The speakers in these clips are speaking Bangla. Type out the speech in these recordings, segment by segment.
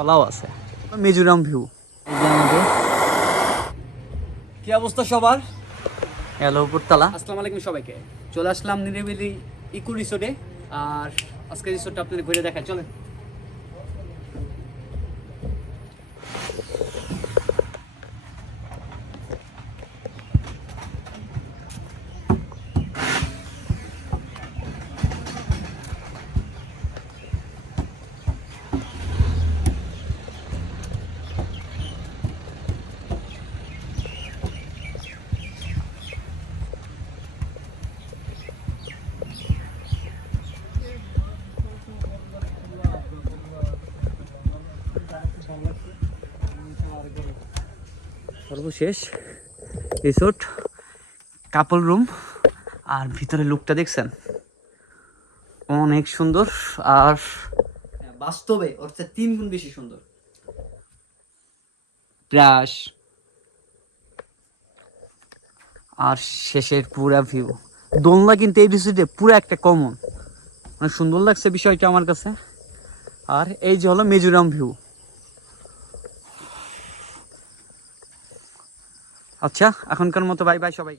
কলাও আছে। মিজোরাম ভিউ। কি অবস্থা সবার? হ্যালো উপরতলা। আসসালামু আলাইকুম সবাইকে। চলে আসলাম নিরিবিলি ইকো রিসোর্টে। আর আজকে রিসোর্টটা আপনাদের ঘুরে দেখা চলেন। সর্বশেষ রিসোর্ট কাপল রুম আর ভিতরে লুকটা দেখছেন? অনেক সুন্দর আর হ্যাঁ, বাস্তবে অর্থাৎ তিন গুণ বেশি সুন্দর। আর শেষের পুরা ভিউ দোলনা কিন্তু এই রিসোর্টে পুরো একটা কমন অনেক সুন্দর লাগছে বিষয়টা আমার কাছে। আর এই যে হলো মিজোরাম ভিউ আচ্ছা এখনকার মতো বাই বাই সবাই।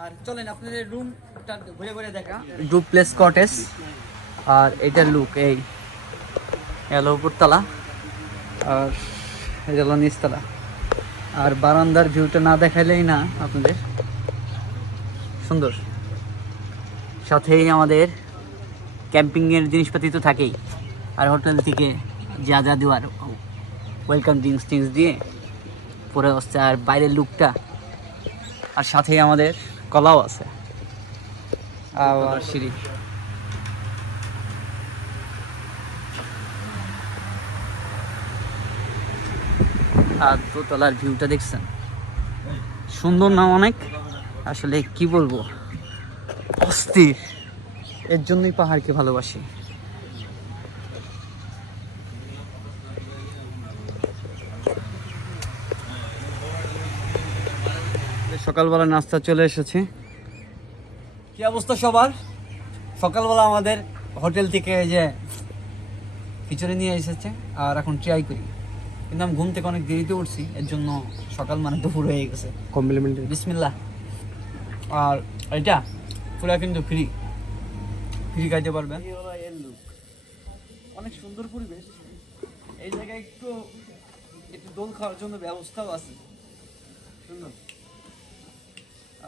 আর চলেন আপনাদের রুমটা ঘুরে ঘুরে দেখা। ডুপ্লেস কটেজ আর এটার লুক এই। এলো উপরতলা। আর এটা হলো নিচতলা। আর বারান্দার ভিউটা না দেখাইলেই না আপনাদের। সুন্দর। সাথেই আমাদের ক্যাম্পিংয়ের জিনিসপাতি তো থাকেই। আর হোটেল থেকে যা যা দেওয়ার ওয়েলকাম ড্রিঙ্কস টিঙ্কস দিয়ে পরে আসছে আর বাইরের লুকটা। আর সাথেই আমাদের কলাও আছে। আবার সিঁড়ি। আর দোতলার ভিউটা দেখছেন? সুন্দর না অনেক? আসলে কি বলব? অস্থির। এর জন্যই পাহাড়কে ভালোবাসি। সকালবেলা নাস্তা চলে এসেছে। কি অবস্থা সবার? সকালবেলা আমাদের হোটেল থেকে এই যে খিচুড়ি নিয়ে এসেছে আর এখন ট্রাই করি। কিন্তু আমি ঘুম থেকে অনেক দেরিতে উঠছি এর জন্য সকাল মানে দুপুর হয়ে গেছে। কমপ্লিমেন্টারি। বিসমিল্লা আর এটা পুরো কিন্তু ফ্রি ফ্রি খাইতে পারবেন অনেক সুন্দর পরিবেশ। এই জায়গায় একটু একটু দোল খাওয়ার জন্য ব্যবস্থাও আছে। সুন্দর।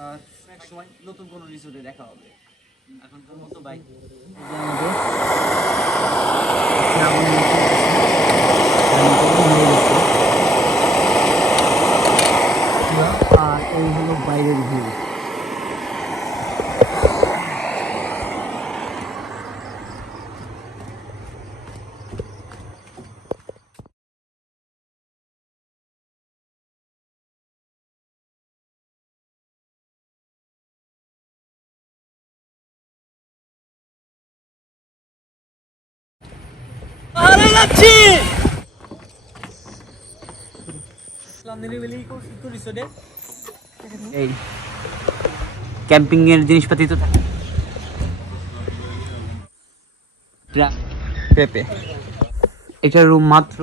আর এক সময় নতুন কোনো রিসোর্টে দেখা হবে। এখনকার মতো বাইক আর এই হলো বাইরের ভিউ রিসোর্টে এই ক্যাম্পিং এর জিনিসপাতি তো থাকে। পেঁপে। এটা রুম মাত্র।